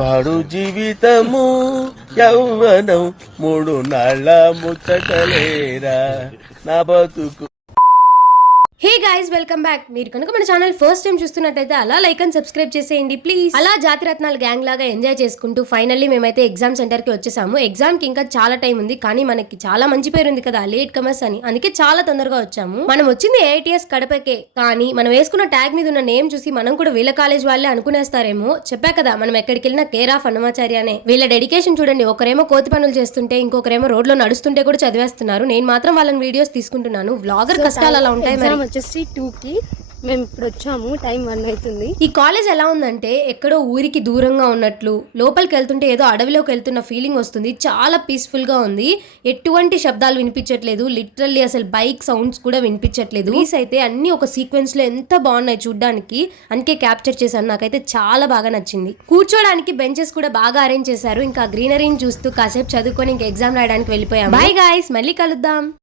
పాడు జీవితము యౌవనం 3 నాళ్ళ ముచ్చటలేరా నా బతుకు. Hey guys, welcome back. మీరు కనుక మన ఛానల్ ఫస్ట్ టైం చూస్తున్నట్టయితే అలా లైక్ అండ్ సబ్స్క్రైబ్ చేసేయండి ప్లీజ్. అలా జాతిరత్నాల గ్యాంగ్ లాగా ఎంజాయ్ చేసుకుంటూ ఫైనల్లీ మేమైతే ఎగ్జామ్ సెంటర్ కి వచ్చేసాము. ఎగ్జామ్ కి ఇంకా చాలా టైం ఉంది, కానీ మనకి చాలా మంచి పేరు ఉంది కదా లేట్ కమర్స్ అని, అందుకే చాలా తొందరగా వచ్చాము. మనం వచ్చింది AITS కడపకే, కానీ మనం వేసుకున్న ట్యాగ్ మీద ఉన్న నేమ్ చూసి మనం కూడా వీళ్ళ కాలేజ్ వాళ్ళే అనుకునేస్తారేమో. చెప్పా కదా, మనం ఎక్కడికి వెళ్ళినా కేర్ ఆఫ్ హనుమాచార్యనే. వీళ్ళ డెడికేషన్ చూడండి, ఒకరేమో కోతి పనులు చేస్తుంటే ఇంకొకరేమో రోడ్ లో నడుస్తుంటే కూడా చదివేస్తున్నారు. నేను మాత్రం వాళ్ళని వీడియోస్ తీసుకుంటున్నాను. వ్లాగర్ కష్టాలు అలా ఉంటాయి. మరి వచ్చేసి 2కి మేము ఇప్పుడు వచ్చాము, టైం 1 అవుతుంది. ఈ కాలేజ్ ఎలా ఉందంటే ఎక్కడో ఊరికి దూరంగా ఉన్నట్లు, లోపలికి వెళ్తుంటే ఏదో అడవిలోకి వెళ్తున్న ఫీలింగ్ వస్తుంది. చాలా పీస్ఫుల్ గా ఉంది, ఎటువంటి శబ్దాలు వినిపించట్లేదు, లిటరల్లీ అసలు బైక్ సౌండ్స్ కూడా వినిపించట్లేదు. ప్లీజ్ అయితే అన్ని ఒక సీక్వెన్స్ లో ఎంత బాగున్నాయి చూడ్డానికి, అందుకే క్యాప్చర్ చేశాను. నాకైతే చాలా బాగా నచ్చింది. కూర్చోడానికి బెంచెస్ కూడా బాగా అరేంజ్ చేశారు. ఇంకా గ్రీనరీని చూస్తూ కాసేపు చదువుకొని ఇంకా ఎగ్జామ్ రాయడానికి వెళ్ళిపోయాం. బై గాయ్స్, మళ్ళీ కలుద్దాం.